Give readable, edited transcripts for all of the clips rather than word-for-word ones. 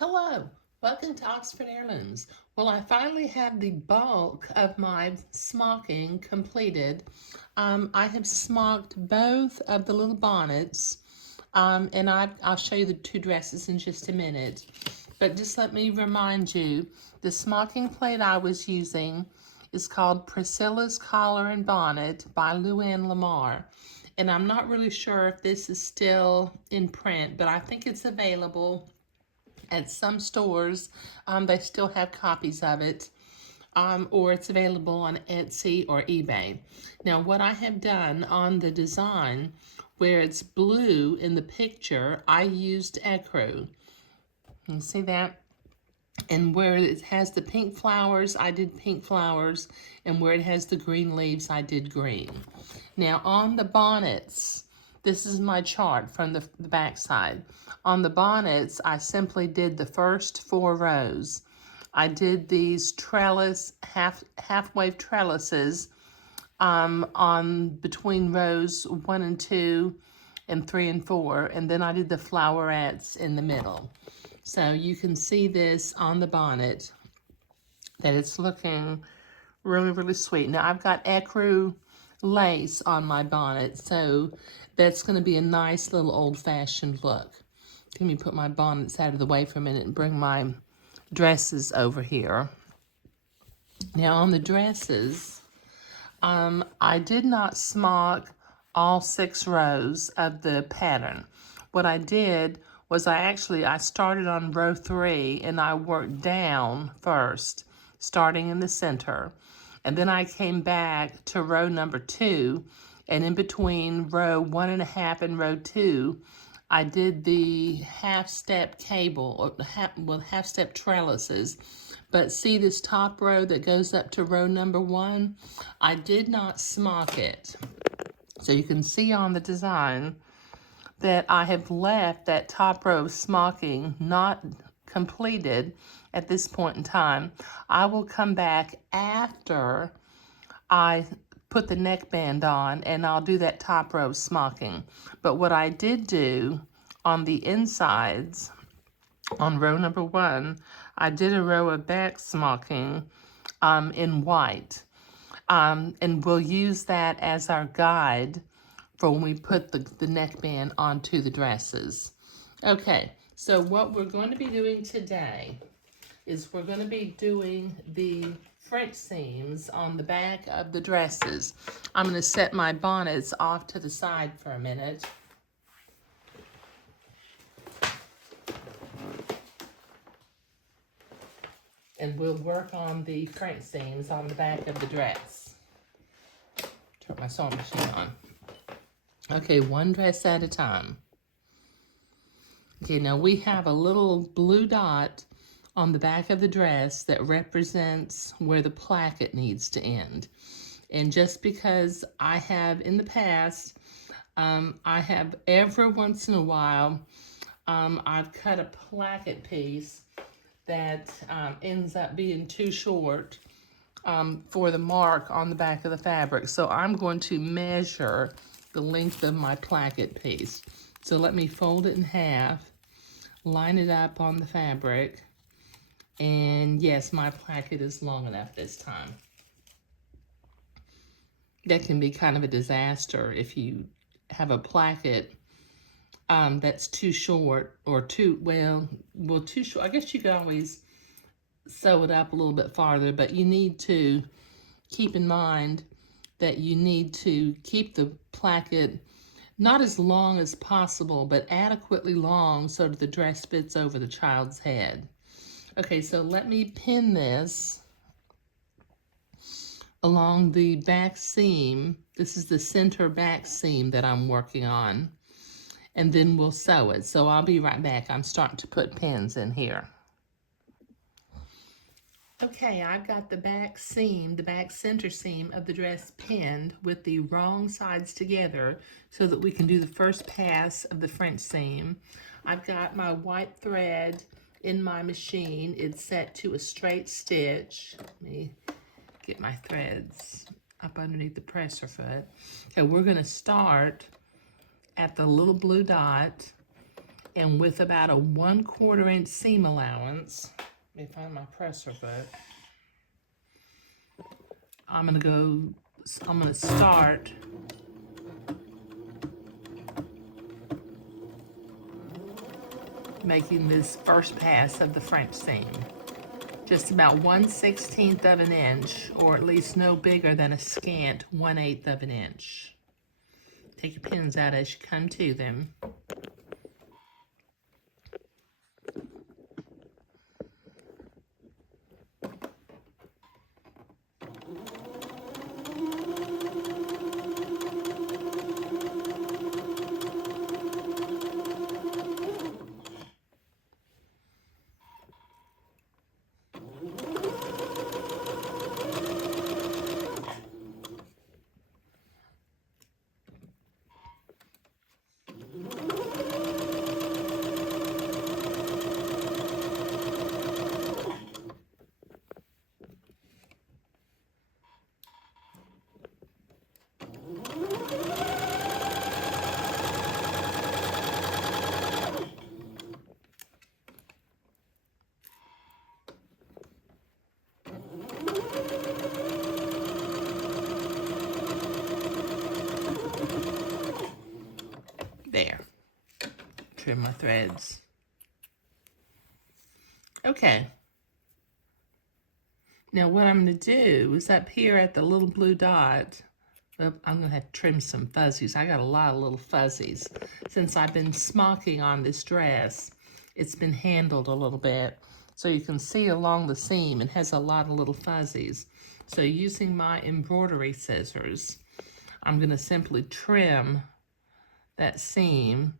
Hello, welcome to Oxford Heirlooms. Well, I finally have the bulk of my smocking completed. I have smocked both of the little bonnets, and I'll show you the two dresses in just a minute. But just let me remind you, the smocking plate I was using is called Priscilla's Collar and Bonnet by Luann Lamar. And I'm not really sure if this is still in print, but I think it's available at some stores. They still have copies of it, or it's available on Etsy or eBay. Now, what I have done on the design, where it's blue in the picture, I used ecru. You see that? And where it has the pink flowers, I did pink flowers, and where it has the green leaves, I did green. Now, on the bonnets, this is my chart from the back side. On the bonnets, I simply did the first 4 rows. I did these trellis, half-wave trellises on between rows 1 and 2 and 3 and 4, and then I did the flowerets in the middle. So you can see this on the bonnet that it's looking really, really sweet. Now I've got ecru lace on my bonnet, so that's going to be a nice little old-fashioned look. Let me put my bonnets out of the way for a minute and bring my dresses over here. Now on the dresses, I did not smock all 6 rows of the pattern. What I did was I started on row 3 and I worked down first, starting in the center. And then I came back to row number 2, and in between row 1.5 and row 2, I did the half-step cable, half-step trellises. But see this top row that goes up to row number 1? I did not smock it. So you can see on the design that I have left that top row of smocking not completed at this point in time. I will come back after I put the neckband on and I'll do that top row of smocking. But what I did do on the insides, on row number 1, I did a row of back smocking in white. And we'll use that as our guide for when we put the neckband onto the dresses. Okay, so what we're going to be doing today is we're going to be doing the French seams on the back of the dresses. I'm going to set my bonnets off to the side for a minute. And we'll work on the French seams on the back of the dress. Turn my sewing machine on. Okay, one dress at a time. Okay, now we have a little blue dot on the back of the dress that represents where the placket needs to end. And just because I have in the past, I have every once in a while, I've cut a placket piece that ends up being too short for the mark on the back of the fabric. So I'm going to measure the length of my placket piece. So let me fold it in half, line it up on the fabric, and yes, my placket is long enough this time. That can be kind of a disaster if you have a placket that's too short or too short. I guess you could always sew it up a little bit farther, but you need to keep in mind that you need to keep the placket not as long as possible, but adequately long so that the dress fits over the child's head. Okay, so let me pin this along the back seam. This is the center back seam that I'm working on, and then we'll sew it. So I'll be right back. I'm starting to put pins in here. Okay, I've got the back seam, the back center seam of the dress pinned with the wrong sides together so that we can do the first pass of the French seam. I've got my white thread in my machine. It's set to a straight stitch. Let me get my threads up underneath the presser foot. Okay, we're going to start at the little blue dot, And with about a 1/4 inch seam allowance, let me find my presser foot. I'm gonna start making this first pass of the French seam. Just about 1/16 of an inch, or at least no bigger than a scant 1/8 of an inch. Take your pins out as you come to them. There. Trim my threads. Okay. Now what I'm going to do is up here at the little blue dot, I'm going to have to trim some fuzzies. I got a lot of little fuzzies. Since I've been smocking on this dress, it's been handled a little bit. So you can see along the seam, it has a lot of little fuzzies. So using my embroidery scissors, I'm going to simply trim that seam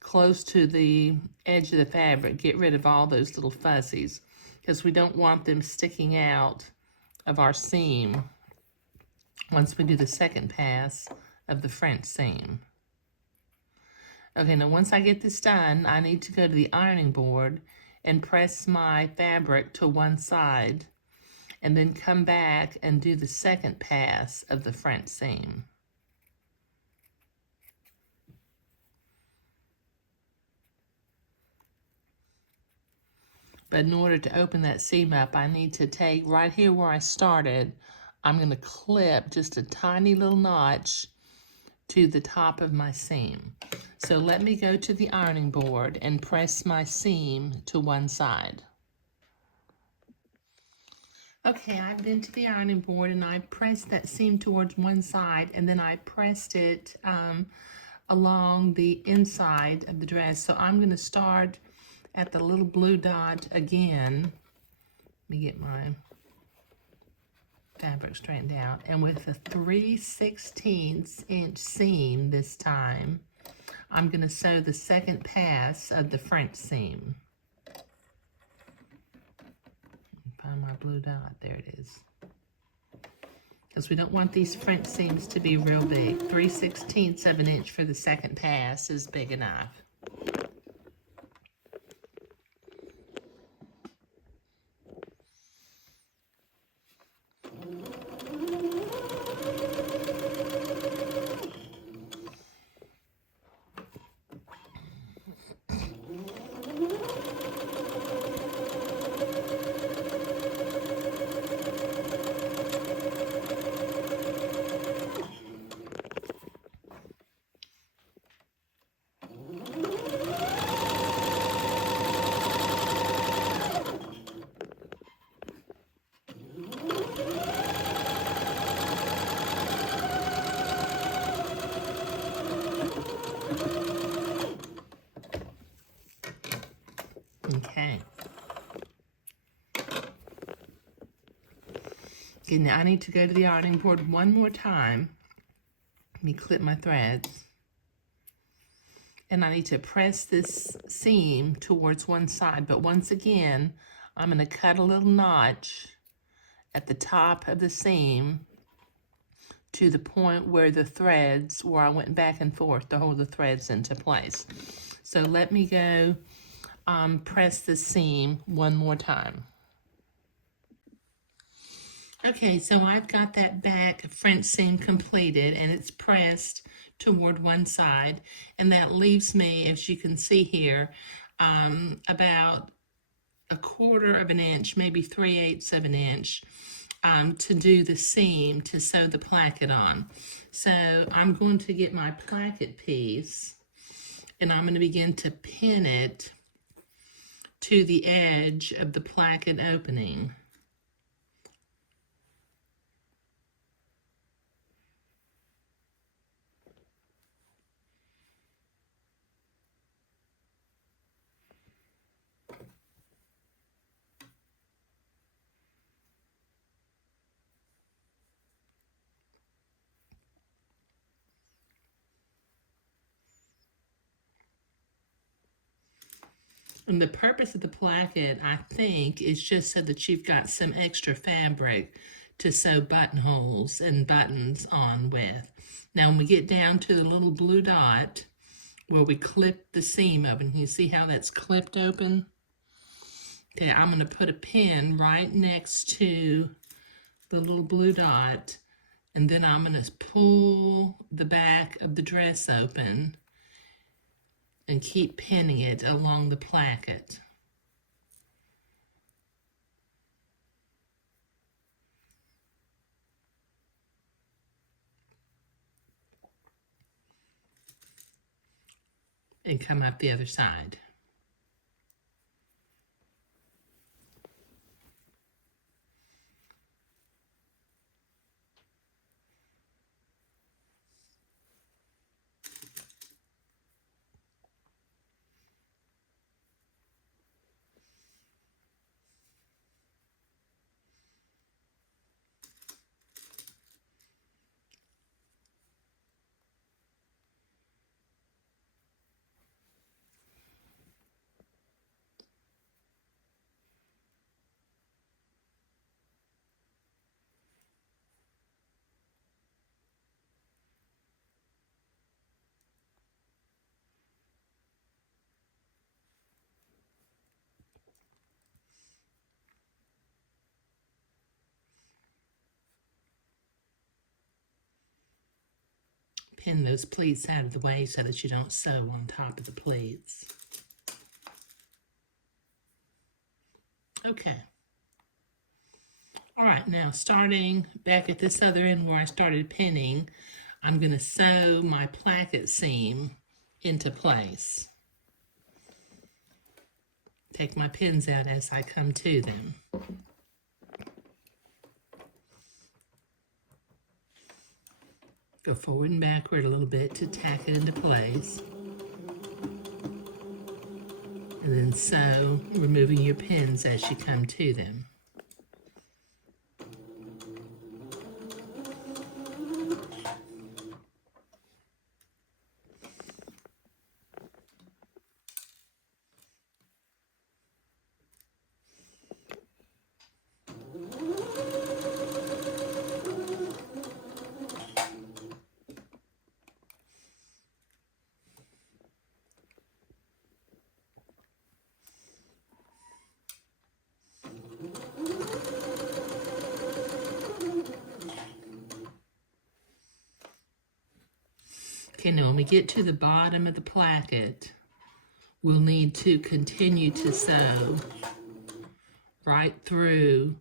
close to the edge of the fabric, get rid of all those little fuzzies, because we don't want them sticking out of our seam once we do the second pass of the French seam. Okay, now once I get this done, I need to go to the ironing board and press my fabric to one side, and then come back and do the second pass of the French seam. But in order to open that seam up, I need to take right here where I started, I'm going to clip just a tiny little notch to the top of my seam. So let me go to the ironing board and press my seam to one side. Okay, I've been to the ironing board and I pressed that seam towards one side, and then I pressed it along the inside of the dress. So I'm going to start at the little blue dot again. Let me get my fabric straightened out. And with a 3/16 inch seam this time, I'm going to sew the second pass of the French seam. Find my blue dot. There it is. Because we don't want these French seams to be real big. 3/16 of an inch for the second pass is big enough. Okay. Okay, now I need to go to the ironing board one more time. Let me clip my threads. And I need to press this seam towards one side. But once again, I'm going to cut a little notch at the top of the seam to the point where the threads, where I went back and forth to hold the threads into place. So let me go press the seam one more time. Okay, so I've got that back French seam completed, and it's pressed toward one side, and that leaves me, as you can see here, about a quarter of an inch, maybe 3/8 of an inch, to do the seam to sew the placket on. So I'm going to get my placket piece, and I'm going to begin to pin it to the edge of the placket opening. And the purpose of the placket, I think, is just so that you've got some extra fabric to sew buttonholes and buttons on with. Now, when we get down to the little blue dot where we clip the seam open, you see how that's clipped open? Okay, I'm going to put a pin right next to the little blue dot, and then I'm going to pull the back of the dress open and keep pinning it along the placket. And come up the other side. Pin those pleats out of the way so that you don't sew on top of the pleats. Okay. All right, now starting back at this other end where I started pinning, I'm going to sew my placket seam into place. Take my pins out as I come to them. Go forward and backward a little bit to tack it into place. And then sew, removing your pins as you come to them. Okay, now when we get to the bottom of the placket, we'll need to continue to sew right through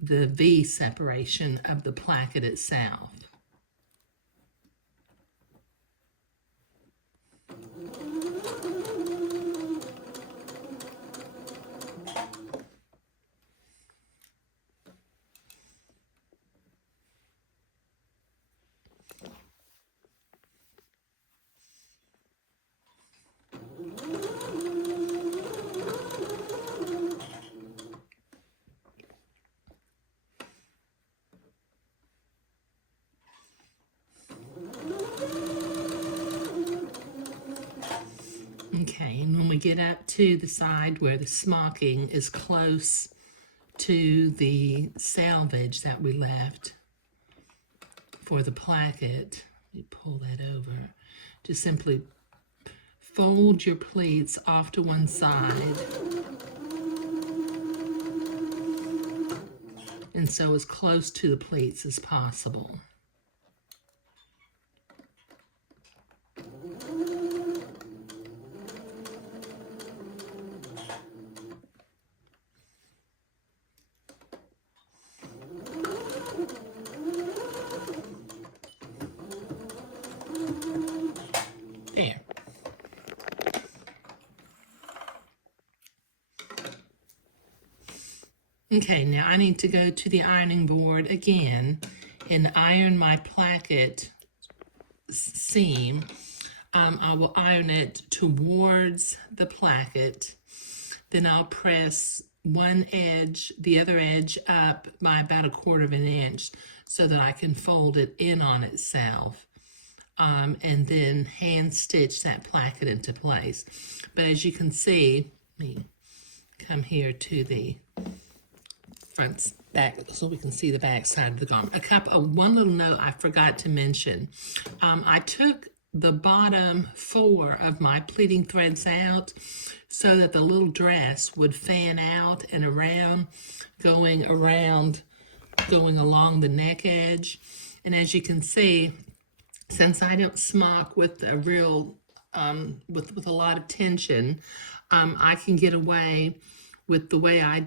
the V separation of the placket itself. Okay, and when we get up to the side where the smocking is close to the selvage that we left for the placket, let me pull that over, just simply fold your pleats off to one side and sew as close to the pleats as possible. Okay, now I need to go to the ironing board again and iron my placket seam. I will iron it towards the placket. Then I'll press one edge, the other edge up by about 1/4 of an inch so that I can fold it in on itself. And then hand stitch that placket into place. But as you can see, let me come here to the front back so we can see the back side of the garment. One little note I forgot to mention. I took the bottom 4 of my pleating threads out so that the little dress would fan out and around, going along the neck edge. And as you can see, since I don't smock with a real, with a lot of tension, I can get away with the way I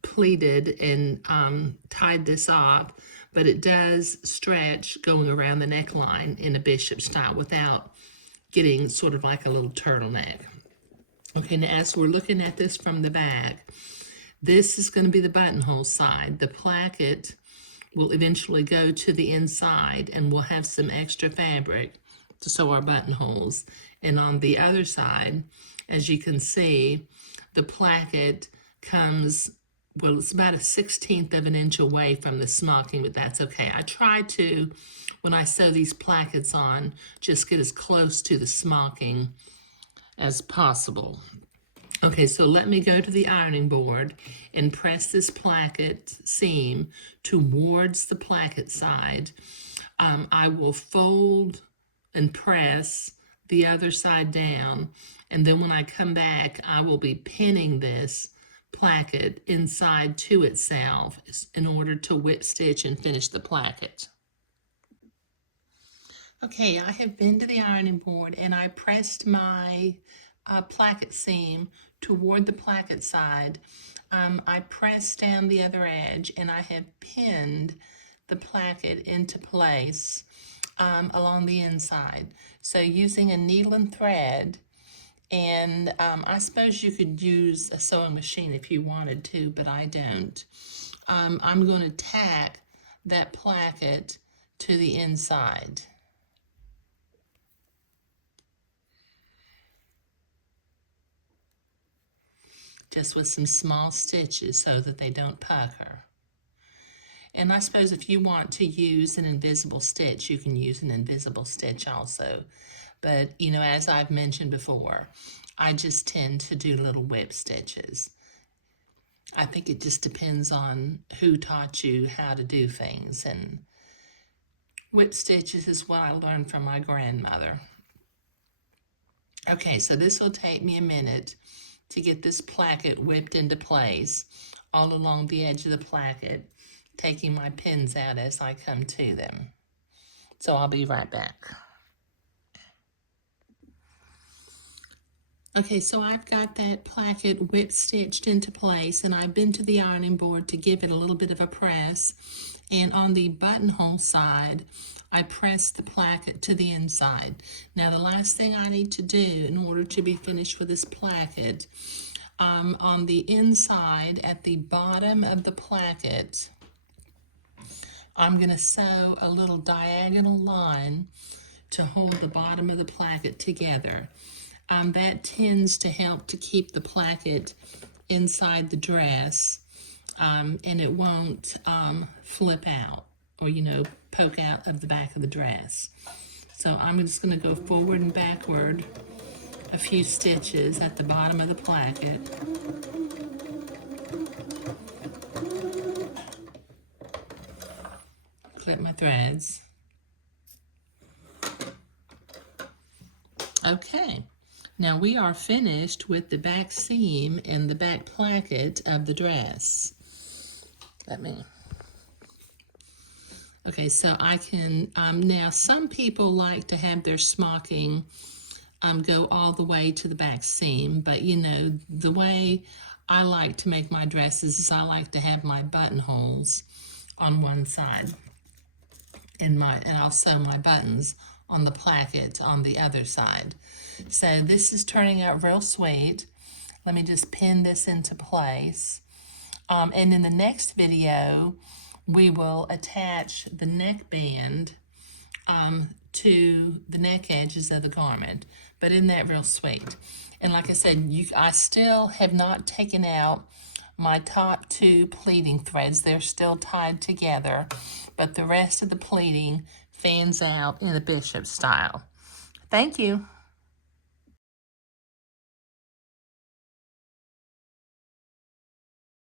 pleated and tied this off, but it does stretch going around the neckline in a bishop style without getting sort of like a little turtleneck. Okay, now as we're looking at this from the back, this is going to be the buttonhole side. The placket will eventually go to the inside and we'll have some extra fabric to sew our buttonholes. And on the other side, as you can see, the placket comes, well, it's about 1/16 of an inch away from the smocking, but that's okay. I try to, when I sew these plackets on, just get as close to the smocking as possible. Okay, so let me go to the ironing board and press this placket seam towards the placket side. I will fold and press the other side down, and then when I come back, I will be pinning this placket inside to itself in order to whip stitch and finish the placket. Okay, I have been to the ironing board and I pressed my placket seam toward the placket side. I pressed down the other edge and I have pinned the placket into place along the inside. So using a needle and thread, and I suppose you could use a sewing machine if you wanted to, but I don't. I'm going to tack that placket to the inside. Just with some small stitches so that they don't pucker. And I suppose if you want to use an invisible stitch, you can use an invisible stitch also. But, you know, as I've mentioned before, I just tend to do little whip stitches. I think it just depends on who taught you how to do things. And whip stitches is what I learned from my grandmother. Okay, so this will take me a minute to get this placket whipped into place all along the edge of the placket, taking my pins out as I come to them. So I'll be right back. Okay, so I've got that placket whip stitched into place, and I've been to the ironing board to give it a little bit of a press. And on the buttonhole side, I press the placket to the inside. Now the last thing I need to do in order to be finished with this placket, on the inside at the bottom of the placket, I'm going to sew a little diagonal line to hold the bottom of the placket together. That tends to help to keep the placket inside the dress, and it won't flip out or, you know, poke out of the back of the dress. So I'm just going to go forward and backward a few stitches at the bottom of the placket. Clip my threads. Okay, now we are finished with the back seam and the back placket of the dress. Okay, so I can, now some people like to have their smocking go all the way to the back seam, but you know, the way I like to make my dresses is I like to have my buttonholes on one side, and I'll sew my buttons on the placket on the other side. So this is turning out real sweet. Let me just pin this into place. And in the next video, we will attach the neckband to the neck edges of the garment. But isn't that real sweet? And like I said, I still have not taken out my top two pleating threads. They're still tied together, but the rest of the pleating fans out in the bishop style. Thank you.